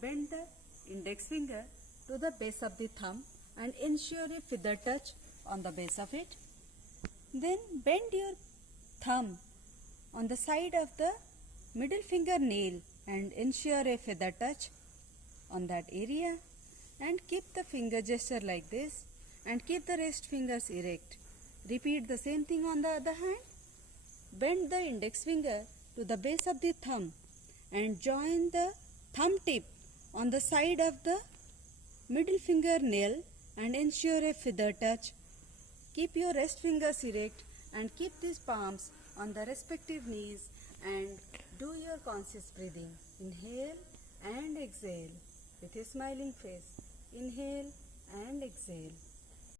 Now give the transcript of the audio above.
Bend the index finger to the base of the thumb and ensure a feather touch on the base of it. Then bend your thumb on the side of the middle finger nail and ensure a feather touch on that area, and keep the finger gesture like this and keep the rest fingers erect. Repeat the same thing on the other hand. Bend the index finger to the base of the thumb and join the thumb tip on the side of the middle finger nail and ensure a feather touch. Keep your rest fingers erect and keep these palms on the respective knees and do your conscious breathing. Inhale and exhale with a smiling face. Inhale and exhale.